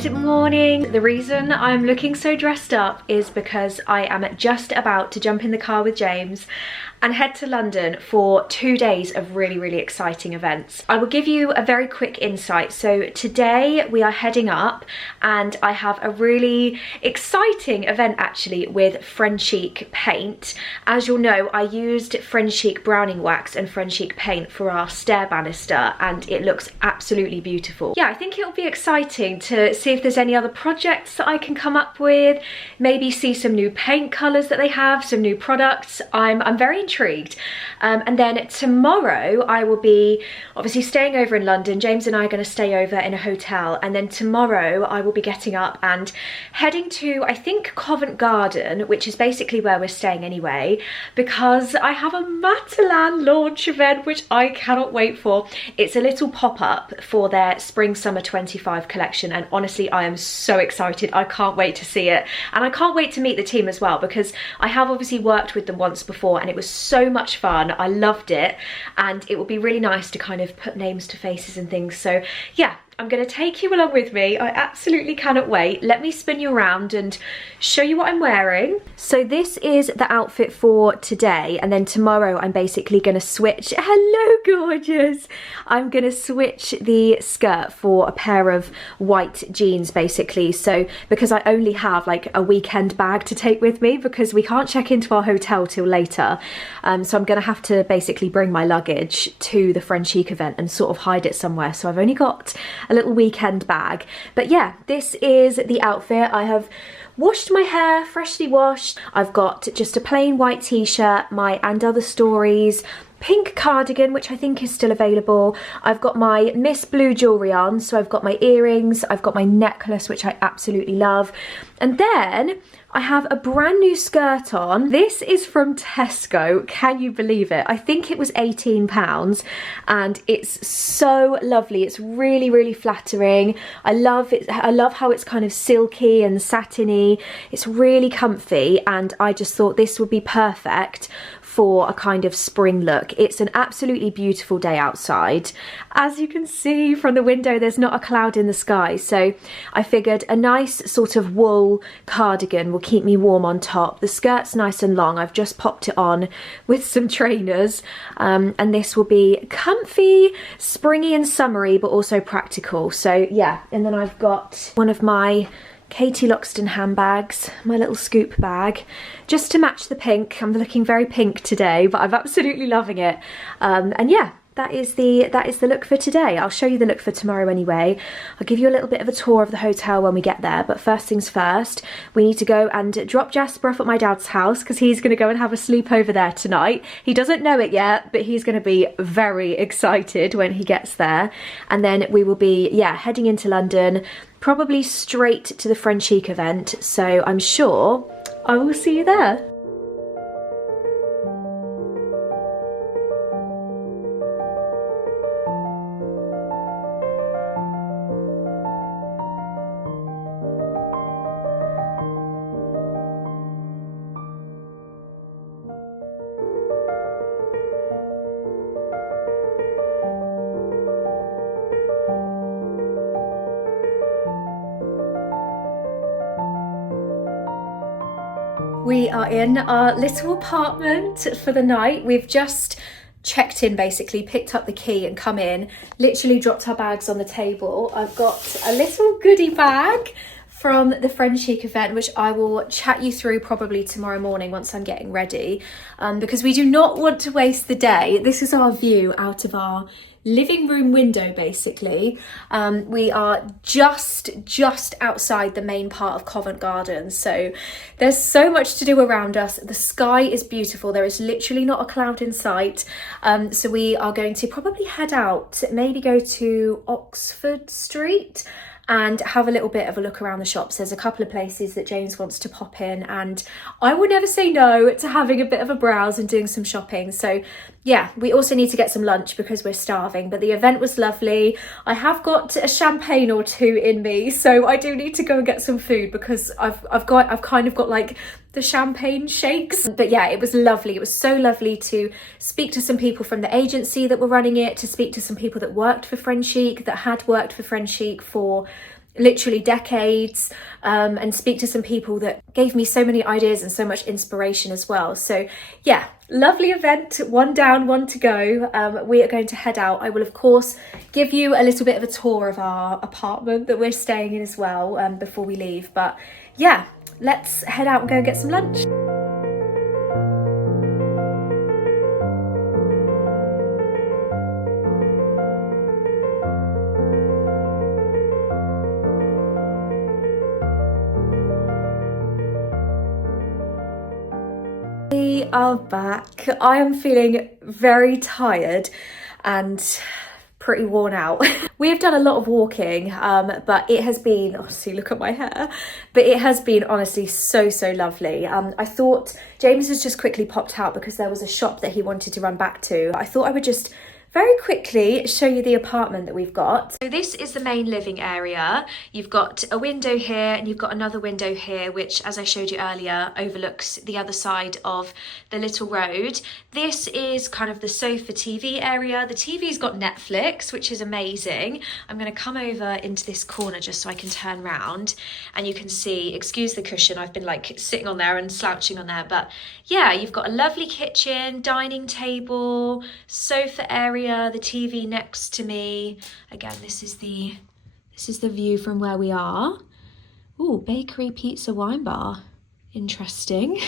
Good morning. The reason I'm looking so dressed up is because I am just about to jump in the car with James and head to London for 2 days of really exciting events. I will give you a very quick insight. So today we are heading up and I have a really exciting event actually with Friendchic paint. As you'll know, I used Friendchic browning wax and Friendchic paint for our stair banister and it looks absolutely beautiful. Yeah, I think it'll be exciting to see if there's any other projects that I can come up with, maybe see some new paint colours that they have, some new products. I'm very intrigued. And then tomorrow I will be obviously staying over in London. James and I are going to stay over in a hotel, and then tomorrow I will be getting up and heading to, I think, Covent Garden, which is basically where we're staying anyway, because I have a Matalan launch event which I cannot wait for. It's a little pop-up for their Spring Summer 25 collection, and honestly I am so excited. I can't wait to see it, and I can't wait to meet the team as well, because I have obviously worked with them once before and it was so much fun. I loved it, and it will be really nice to kind of put names to faces and things. So yeah, I'm going to take you along with me. I absolutely cannot wait. Let me spin you around and show you what I'm wearing. So this is the outfit for today, and then tomorrow I'm basically going to switch. Hello gorgeous. I'm going to switch the skirt for a pair of white jeans basically. So because I only have like a weekend bag to take with me because we can't check into our hotel till later. So I'm going to have to basically bring my luggage to the Friendchic event and sort of hide it somewhere. So I've only got a little weekend bag. But yeah, this is the outfit. I have washed my hair, freshly washed. I've got just a plain white t-shirt, my And Other Stories pink cardigan, which I think is still available. I've got my Miss Blue jewellery on, so I've got my earrings, I've got my necklace, which I absolutely love. And then I have a brand new skirt on. This is from Tesco, can you believe it? I think it was £18 and it's so lovely. It's really flattering. I love it. I love how it's kind of silky and satiny. It's really comfy, and I just thought this would be perfect for a kind of spring look. It's an absolutely beautiful day outside. As you can see from the window, there's not a cloud in the sky, so I figured a nice sort of wool cardigan will keep me warm on top. The skirt's nice and long. I've just popped it on with some trainers, and this will be comfy, springy and summery, but also practical. So yeah, and then I've got one of my Katie Loxton handbags, my little scoop bag, just to match the pink. I'm looking very pink today, but I'm absolutely loving it. And yeah, that is the look for today. I'll show you the look for tomorrow anyway. I'll give you a little bit of a tour of the hotel when we get there, but first things first, we need to go and drop Jasper off at my dad's house because he's going to go and have a sleepover there tonight. He doesn't know it yet, but he's going to be very excited when he gets there. And then we will be, yeah, heading into London, probably straight to the Friendchic event, so I'm sure I will see you there. We are in our little apartment for the night. We've just checked in basically, picked up the key and come in, literally dropped our bags on the table. I've got a little goodie bag from the Friendchic event, which I will chat you through probably tomorrow morning once I'm getting ready, because we do not want to waste the day. This is our view out of our living room window basically. We are just outside the main part of Covent Garden, so there's so much to do around us. The sky is beautiful. There is literally not a cloud in sight, so we are going to probably head out, maybe go to Oxford Street and have a little bit of a look around the shops. There's a couple of places that James wants to pop in, and I would never say no to having a bit of a browse and doing some shopping. So yeah, we also need to get some lunch because we're starving, but the event was lovely. I have got a champagne or two in me, so I do need to go and get some food because I've kind of got like the champagne shakes. But yeah, it was lovely. It was so lovely to speak to some people from the agency that were running it, to speak to some people that worked for Friendchic, that had worked for Friendchic for literally decades, and speak to some people that gave me so many ideas and so much inspiration as well. So yeah, lovely event, one down, one to go. We are going to head out. I will of course give you a little bit of a tour of our apartment that we're staying in as well, before we leave. But yeah, let's head out and go and get some lunch. We are back. I am feeling very tired and pretty worn out. We have done a lot of walking, but it has been, honestly, look at my hair, but it has been honestly so lovely. I thought James has just quickly popped out because there was a shop that he wanted to run back to. I thought I would just very quickly show you the apartment that we've got. So this is the main living area. You've got a window here and you've got another window here, which, as I showed you earlier, overlooks the other side of the little road. This is kind of the sofa TV area. The TV's got Netflix, which is amazing. I'm going to come over into this corner just so I can turn around and you can see, excuse the cushion, I've been like sitting on there and slouching on there, but yeah, you've got a lovely kitchen, dining table, sofa area, the TV next to me. Again, this is the view from where we are. Ooh, bakery, pizza, wine bar. Interesting.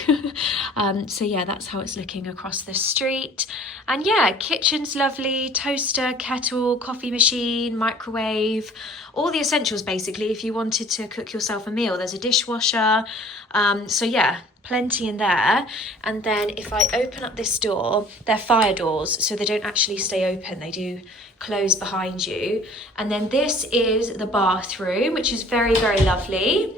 So yeah, that's how it's looking across the street. And yeah, kitchen's lovely, toaster, kettle, coffee machine, microwave, all the essentials basically if you wanted to cook yourself a meal. There's a dishwasher. So yeah, plenty in there. And then if I open up this door, they're fire doors, so they don't actually stay open, they do close behind you. And then this is the bathroom, which is very lovely.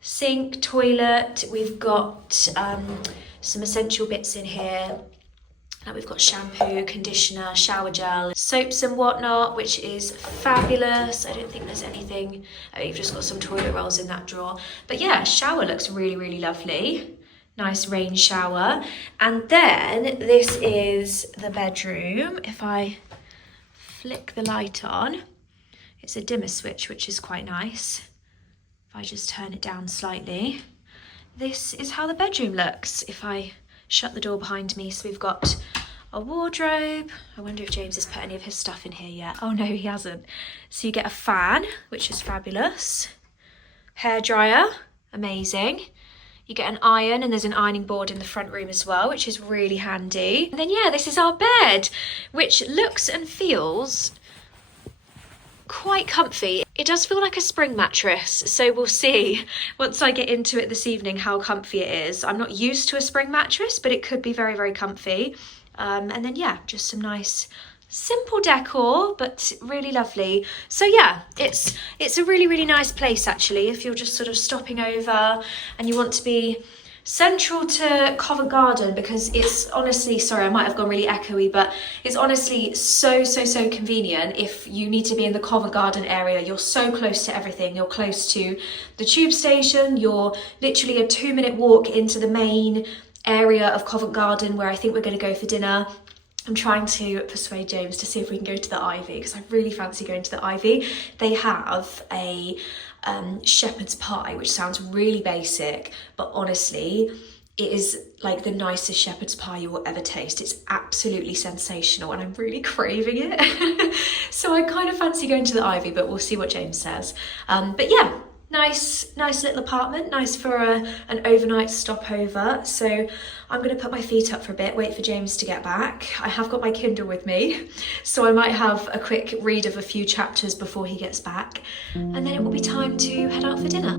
Sink, toilet, we've got some essential bits in here. We've got shampoo, conditioner, shower gel, soaps and whatnot, which is fabulous. I don't think there's anything, oh, you've just got some toilet rolls in that drawer. But yeah, shower looks really lovely. Nice rain shower. And then this is the bedroom. If I flick the light on, it's a dimmer switch, which is quite nice. If I just turn it down slightly, this is how the bedroom looks. If I shut the door behind me, so we've got a wardrobe. I wonder if James has put any of his stuff in here yet. Oh no, he hasn't. So you get a fan, which is fabulous. Hairdryer, amazing. You get an iron, and there's an ironing board in the front room as well, which is really handy. And then yeah, this is our bed, which looks and feels quite comfy. It does feel like a spring mattress, so we'll see once I get into it this evening how comfy it is. I'm not used to a spring mattress, but it could be very comfy. And then yeah, just some nice simple decor, but really lovely. So yeah, it's a really nice place actually if you're just sort of stopping over and you want to be central to Covent Garden, because it's honestly, sorry, I might have gone really echoey, but it's honestly so convenient if you need to be in the Covent Garden area. You're so close to everything. You're close to the tube station. You're literally a 2-minute walk into the main area of Covent Garden, where I think we're going to go for dinner. I'm trying to persuade James to see if we can go to the Ivy, because I really fancy going to the Ivy. They have a shepherd's pie, which sounds really basic, but honestly, it is like the nicest shepherd's pie you will ever taste. It's absolutely sensational and I'm really craving it. So I kind of fancy going to the Ivy, but we'll see what James says. But yeah, nice little apartment, nice for an overnight stopover. So I'm going to put my feet up for a bit, wait for James to get back. I have got my Kindle with me, so I might have a quick read of a few chapters before he gets back, and then it will be time to head out for dinner.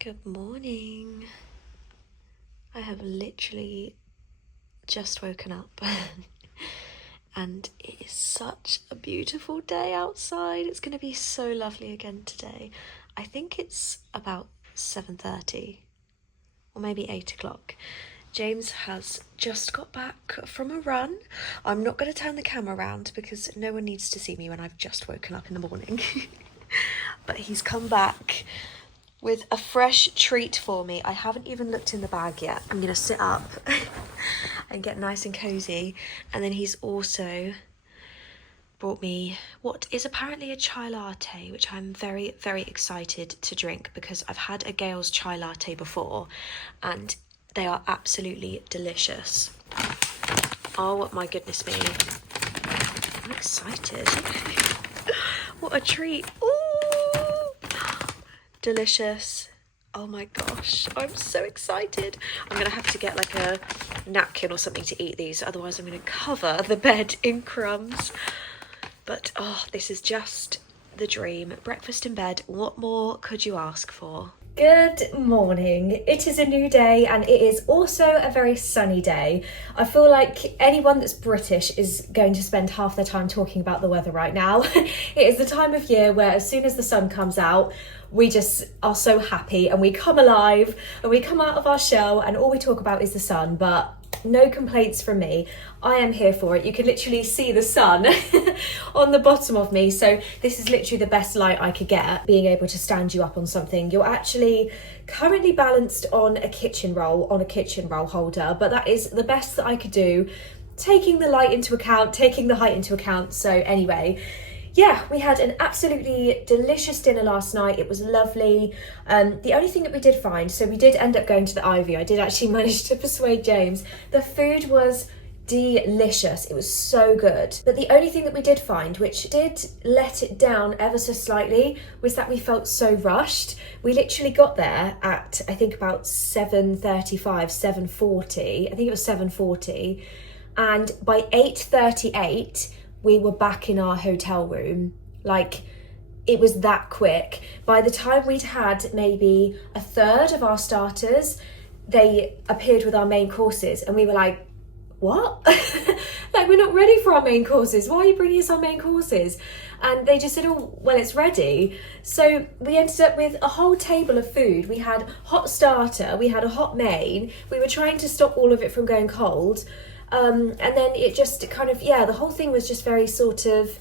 Good morning. I have literally just woken up and it is such a beautiful day outside. It's going to be so lovely again today. I think it's about 7:30. or maybe 8 o'clock. James has just got back from a run. I'm not going to turn the camera around because no one needs to see me when I've just woken up in the morning. But he's come back with a fresh treat for me. I haven't even looked in the bag yet. I'm going to sit up and get nice and cozy. And then he's also brought me what is apparently a chai latte, which I'm very, very excited to drink because I've had a Gale's chai latte before and they are absolutely delicious. Oh my goodness me. I'm excited. What a treat. Ooh. Delicious. Oh my gosh, I'm so excited. I'm gonna have to get like a napkin or something to eat these, otherwise I'm gonna cover the bed in crumbs. But oh, this is just the dream. Breakfast in bed, what more could you ask for? Good morning. It is a new day and it is also a very sunny day. I feel like anyone that's British is going to spend half their time talking about the weather right now. It is the time of year where as soon as the sun comes out, we just are so happy and we come alive and we come out of our shell and all we talk about is the sun, but no complaints from me. I am here for it. You can literally see the sun on the bottom of me. So this is literally the best light I could get, being able to stand you up on something. You're actually currently balanced on a kitchen roll holder, but that is the best that I could do, taking the light into account, taking the height into account. So anyway, yeah, we had an absolutely delicious dinner last night. It was lovely. The only thing that we did find, so we did end up going to the Ivy. I did actually manage to persuade James. The food was delicious. It was so good. But the only thing that we did find, which did let it down ever so slightly, was that we felt so rushed. We literally got there at, I think, about 7:35, 7:40. I think it was 7:40. And by 8:38, we were back in our hotel room. Like, it was that quick. By the time we'd had maybe a third of our starters, they appeared with our main courses and we were like, what? Like, we're not ready for our main courses. Why are you bringing us our main courses? And they just said, oh, well, it's ready. So we ended up with a whole table of food. We had hot starter, we had a hot main. We were trying to stop all of it from going cold. And then it just kind of, yeah, the whole thing was just very sort of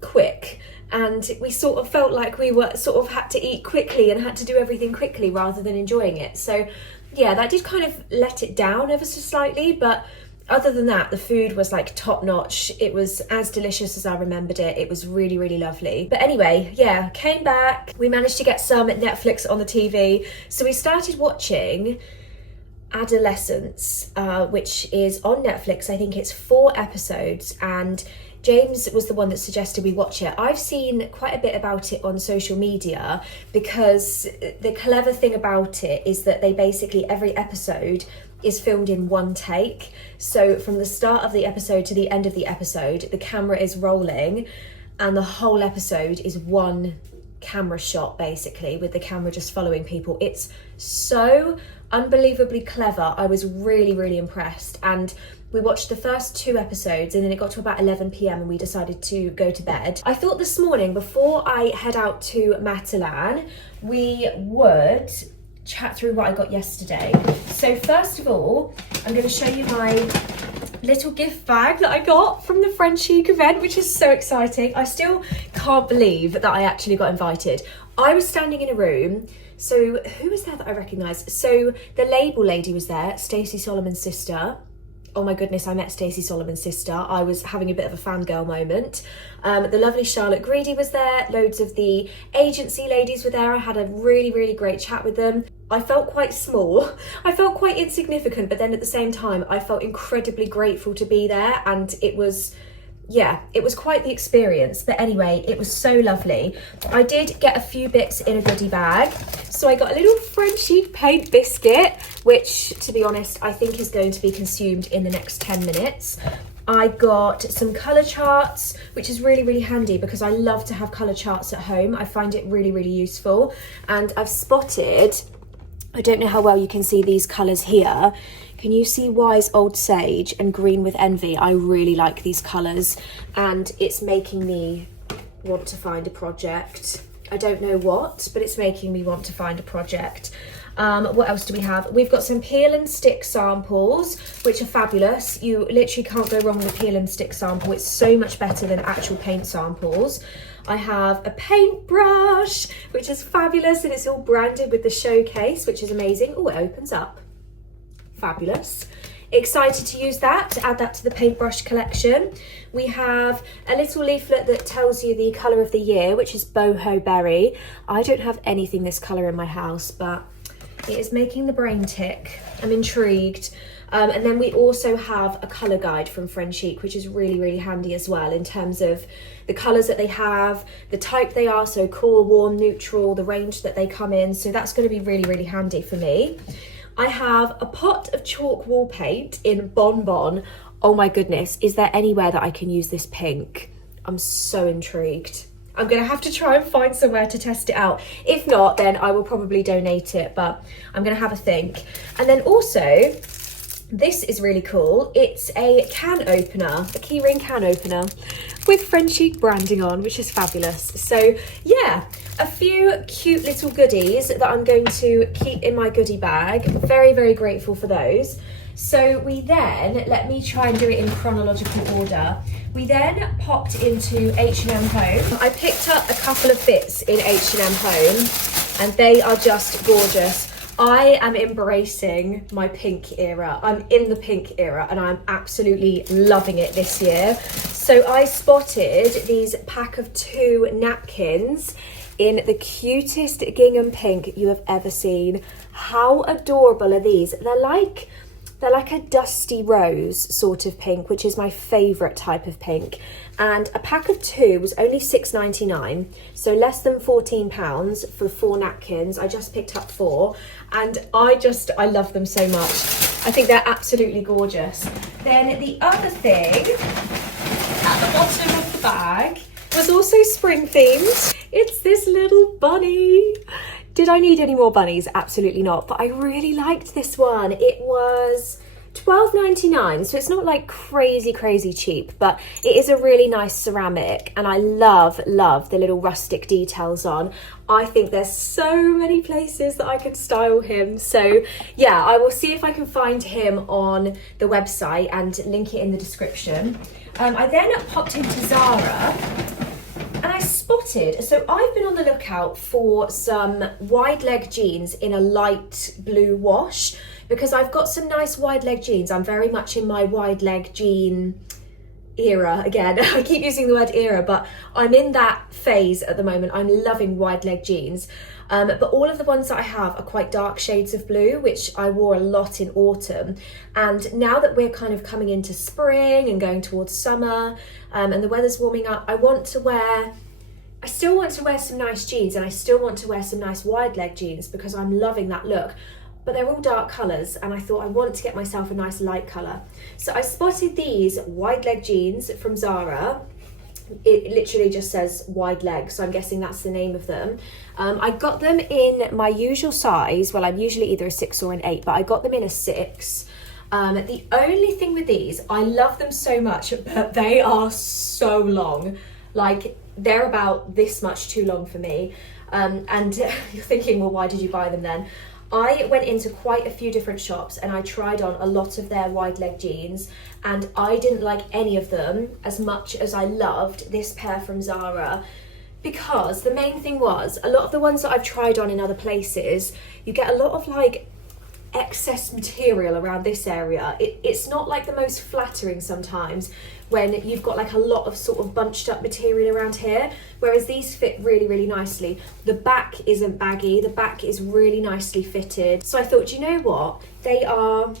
quick. And we sort of felt like we were sort of had to eat quickly and had to do everything quickly rather than enjoying it. So yeah, that did kind of let it down ever so slightly. But other than that, the food was like top notch. It was as delicious as I remembered it. It was really, really lovely. But anyway, yeah, came back. We managed to get some Netflix on the TV. So we started watching Adolescence, which is on Netflix. I think it's 4 episodes and James was the one that suggested we watch it. I've seen quite a bit about it on social media because the clever thing about it is that they basically, every episode is filmed in one take. So from the start of the episode to the end of the episode, the camera is rolling and the whole episode is one camera shot basically, with the camera just following people. It's so unbelievably clever. I was really, really impressed. And we watched the first 2 episodes and then it got to about 11 p.m. and we decided to go to bed. I thought this morning, before I head out to Matalan, we would chat through what I got yesterday. So first of all, I'm going to show you my little gift bag that I got from the French Chic event, which is so exciting. I still can't believe that I actually got invited. I was standing in a room. So who was there that I recognised? So the label lady was there, Stacey Solomon's sister. Oh my goodness, I met Stacey Solomon's sister. I was having a bit of a fangirl moment. The lovely Charlotte Greedy was there. Loads of the agency ladies were there. I had a really, really great chat with them. I felt quite small. I felt quite insignificant, but then at the same time, I felt incredibly grateful to be there. And it was, yeah, it was quite the experience. But anyway, it was so lovely. I did get a few bits in a goodie bag. So I got a little French Chic paint biscuit, which, to be honest, I think is going to be consumed in the next 10 minutes. I got some colour charts, which is really, really handy because I love to have colour charts at home. I find it really, really useful. And I've spotted, I don't know how well you can see these colours here. Can you see Wise Old Sage and Green with Envy? I really like these colours and it's making me want to find a project. I don't know what, but it's making me want to find a project. What else do we have? We've got some peel and stick samples, which are fabulous. You literally can't go wrong with a peel and stick sample. It's so much better than actual paint samples. I have a paintbrush, which is fabulous, and it's all branded with the showcase, which is amazing. Oh, it opens up. Fabulous. Excited to use that, to add that to the paintbrush collection. We have a little leaflet that tells you the colour of the year, which is boho berry. I don't have anything this colour in my house, but it is making the brain tick. I'm intrigued. And then we also have a colour guide from Friendchic, which is really, really handy as well in terms of the colours that they have, the type they are, so cool, warm, neutral, the range that they come in. So that's going to be really, really handy for me. I have a pot of chalk wall paint in Bonbon. Oh my goodness, is there anywhere that I can use this pink? I'm so intrigued. I'm gonna have to try and find somewhere to test it out. If not, then I will probably donate it, but I'm gonna have a think. And then also, this is really cool. It's a can opener, a keyring can opener with Friendchic branding on, which is fabulous. So yeah, a few cute little goodies that I'm going to keep in my goodie bag. Very, very grateful for those. So we then, let me try and do it in chronological order. We then popped into H&M Home. I picked up a couple of bits in H&M Home and they are just gorgeous. I am embracing my pink era. I'm in the pink era and I'm absolutely loving it this year. So I spotted these pack of 2 napkins in the cutest gingham pink you have ever seen. How adorable are these? They're like a dusty rose sort of pink, which is my favourite type of pink. And a pack of 2 was only £6.99, so less than £14 for 4 napkins. I just picked up 4 and I love them so much. I think they're absolutely gorgeous. Then the other thing at the bottom of the bag was also spring themed. It's this little bunny. Did I need any more bunnies? Absolutely not, but I really liked this one. It was £12.99, so it's not like crazy cheap, but it is a really nice ceramic and I love the little rustic details on. I think there's so many places that I could style him. So yeah, I will see if I can find him on the website and link it in the description. I then popped into Zara and I spotted, so I've been on the lookout for some wide leg jeans in a light blue wash because I've got some nice wide leg jeans. I'm very much in my wide leg jean era again. I keep using the word era, but I'm in that phase at the moment. I'm loving wide leg jeans. But all of the ones that I have are quite dark shades of blue, which I wore a lot in autumn. And now that we're kind of coming into spring and going towards summer, and the weather's warming up, I still want to wear some nice jeans and I still want to wear some nice wide leg jeans because I'm loving that look. But they're all dark colours and I thought I want to get myself a nice light colour. So I spotted these wide leg jeans from Zara. It literally just says wide leg, so I'm guessing that's the name of them. I got them in my usual size. Well, I'm usually either a 6 or an 8, but I got them in a 6. The only thing with these, I love them so much, but they are so long. Like, they're about this much too long for me. And you're thinking, well, why did you buy them then? I went into quite a few different shops and I tried on a lot of their wide leg jeans and I didn't like any of them as much as I loved this pair from Zara, because the main thing was a lot of the ones that I've tried on in other places, you get a lot of like excess material around this area. It's not like the most flattering sometimes when you've got like a lot of sort of bunched up material around here, whereas these fit really nicely. The back isn't baggy, the back is really nicely fitted. So I thought, you know what, they are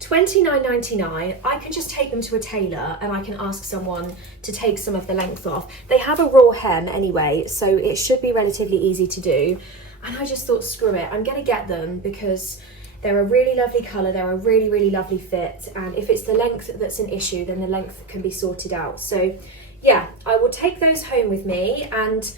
£29.99. I can just take them to a tailor and I can ask someone to take some of the length off. They have a raw hem anyway, so it should be relatively easy to do. And I just thought, screw it, I'm gonna get them because they're a really lovely colour, they're a really lovely fit, and if it's the length that's an issue, then the length can be sorted out. So yeah, I will take those home with me and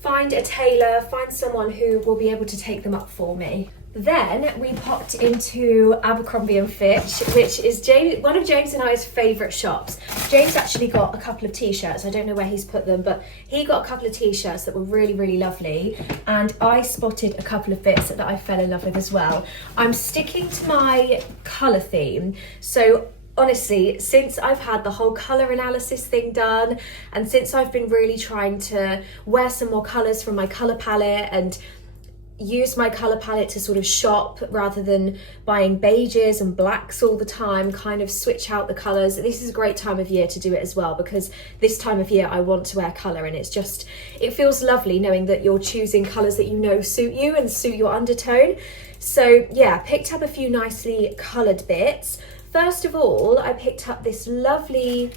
find a tailor, find someone who will be able to take them up for me. Then we popped into Abercrombie and Fitch, which is one of James and I's favourite shops. James actually got a couple of t-shirts. I don't know where he's put them, but he got a couple of t-shirts that were really, really lovely. And I spotted a couple of bits that I fell in love with as well. I'm sticking to my colour theme. So honestly, since I've had the whole colour analysis thing done, and since I've been really trying to wear some more colours from my colour palette and use my colour palette to sort of shop rather than buying beiges and blacks all the time, kind of switch out the colours. This is a great time of year to do it as well, because this time of year I want to wear colour, and it feels lovely knowing that you're choosing colours that you know suit you and suit your undertone. So yeah, picked up a few nicely coloured bits. First of all, I picked up this lovely,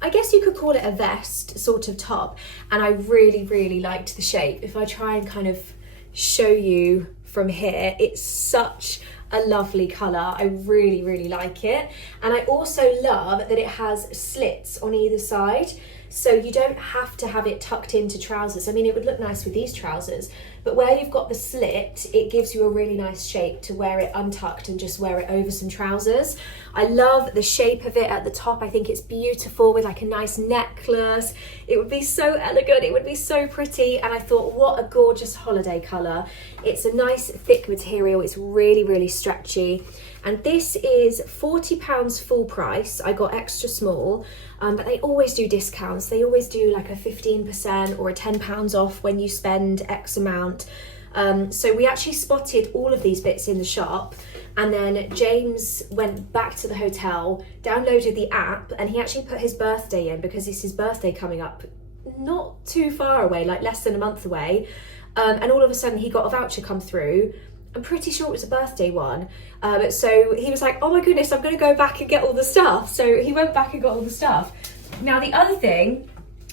I guess you could call it a vest sort of top, and I really, really liked the shape. If I try and kind of show you from here, it's such a lovely colour. I really, really like it. And I also love that it has slits on either side, so you don't have to have it tucked into trousers. I mean, it would look nice with these trousers, but where you've got the slit, it gives you a really nice shape to wear it untucked and just wear it over some trousers. I love the shape of it at the top. I think it's beautiful with like a nice necklace. It would be so elegant, it would be so pretty, and I thought, what a gorgeous holiday colour. It's a nice thick material, it's really, really stretchy. And this is £40 full price. I got extra small, but they always do discounts. They always do like a 15% or a £10 off when you spend X amount. So we actually spotted all of these bits in the shop, and then James went back to the hotel, downloaded the app, and he actually put his birthday in because it's his birthday coming up not too far away, like less than a month away. And all of a sudden he got a voucher come through. I'm pretty sure it was a birthday one. So he was like, oh my goodness, I'm gonna go back and get all the stuff. So he went back and got all the stuff. Now the other thing,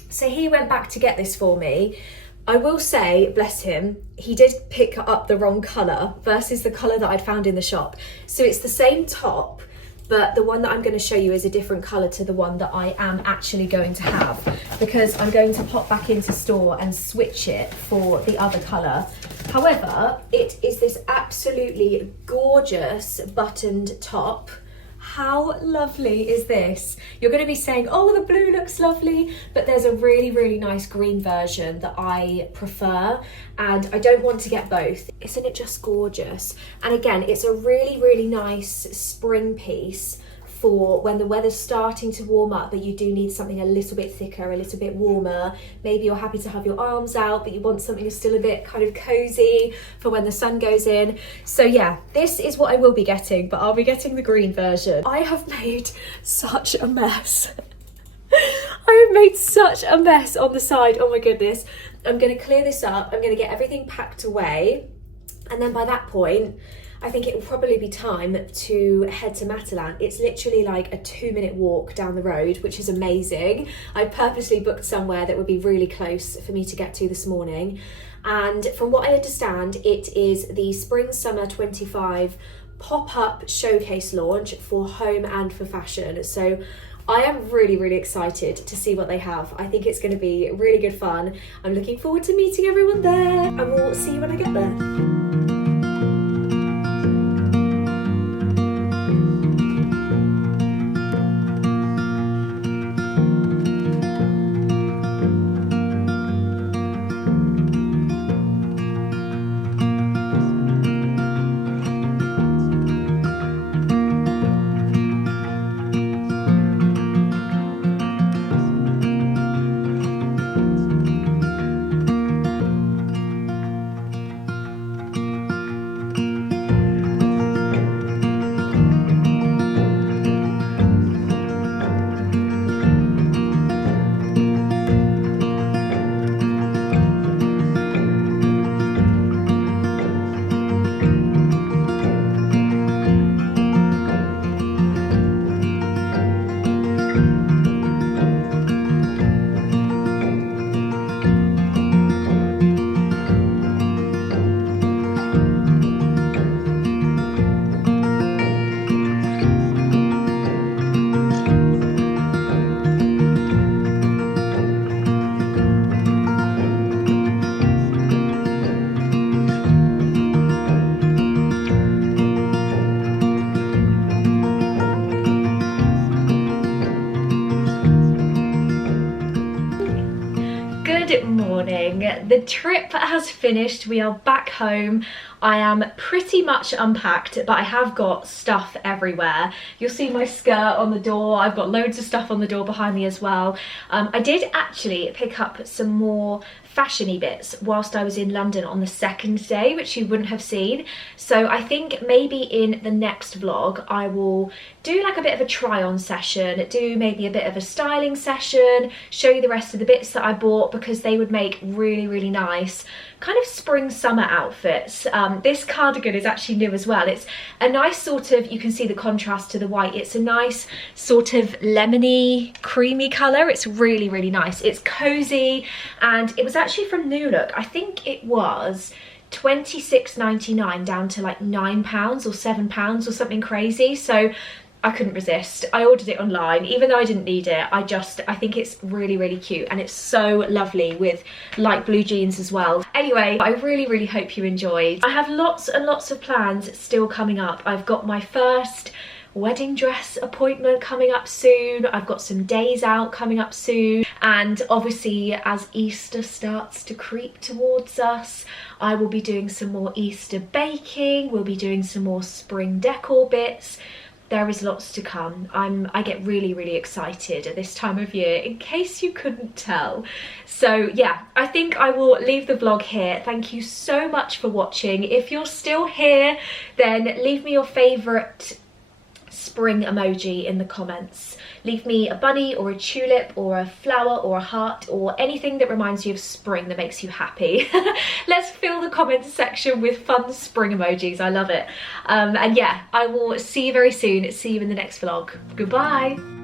so he went back to get this for me. I will say, bless him, he did pick up the wrong colour versus the colour that I'd found in the shop. So it's the same top, but the one that I'm going to show you is a different colour to the one that I am actually going to have, because I'm going to pop back into store and switch it for the other colour. However, it is this absolutely gorgeous buttoned top. How lovely is this? You're going to be saying, oh, the blue looks lovely, but there's a really, really nice green version that I prefer, and I don't want to get both. Isn't it just gorgeous? And again, it's a really, really nice spring piece for when the weather's starting to warm up, but you do need something a little bit thicker, a little bit warmer. Maybe you're happy to have your arms out, but you want something still a bit kind of cozy for when the sun goes in. So yeah, this is what I will be getting, but I'll be getting the green version. I have made such a mess. I have made such a mess on the side. Oh my goodness. I'm going to clear this up. I'm going to get everything packed away. And then by that point, I think it will probably be time to head to Matalan. It's literally like a 2-minute walk down the road, which is amazing. I purposely booked somewhere that would be really close for me to get to this morning. And from what I understand, it is the Spring Summer 25 pop-up showcase launch for home and for fashion. So I am really, really excited to see what they have. I think it's going to be really good fun. I'm looking forward to meeting everyone there, and we'll see you when I get there. The trip has finished. We are back home. I am pretty much unpacked, but I have got stuff everywhere. You'll see my skirt on the door. I've got loads of stuff on the door behind me as well. I did actually pick up some more fashiony bits whilst I was in London on the second day, which you wouldn't have seen. So I think maybe in the next vlog I will do like a bit of a try on session, do maybe a bit of a styling session, show you the rest of the bits that I bought, because they would make really nice kind of spring summer outfits. This cardigan is actually new as well. It's a nice sort of, you can see the contrast to the white, it's a nice sort of lemony creamy colour. It's really nice. It's cozy, and it was actually from New Look. I think it was £26.99 down to like £9 or £7 or something crazy. So I couldn't resist. I ordered it online, even though I didn't need it. I think it's really cute, and it's so lovely with light blue jeans as well. Anyway, I really hope you enjoyed. I have lots and lots of plans still coming up. I've got my first wedding dress appointment coming up soon. I've got some days out coming up soon, and obviously as Easter starts to creep towards us, I will be doing some more Easter baking. We'll be doing some more spring decor bits. There is lots to come. I get really excited at this time of year, in case you couldn't tell. So yeah, I think I will leave the vlog here. Thank you so much for watching. If you're still here, then leave me your favourite spring emoji in the comments. Leave me a bunny or a tulip or a flower or a heart or anything that reminds you of spring, that makes you happy. Let's fill the comments section with fun spring emojis. I love it. And yeah, I will see you very soon. See you in the next vlog. Goodbye.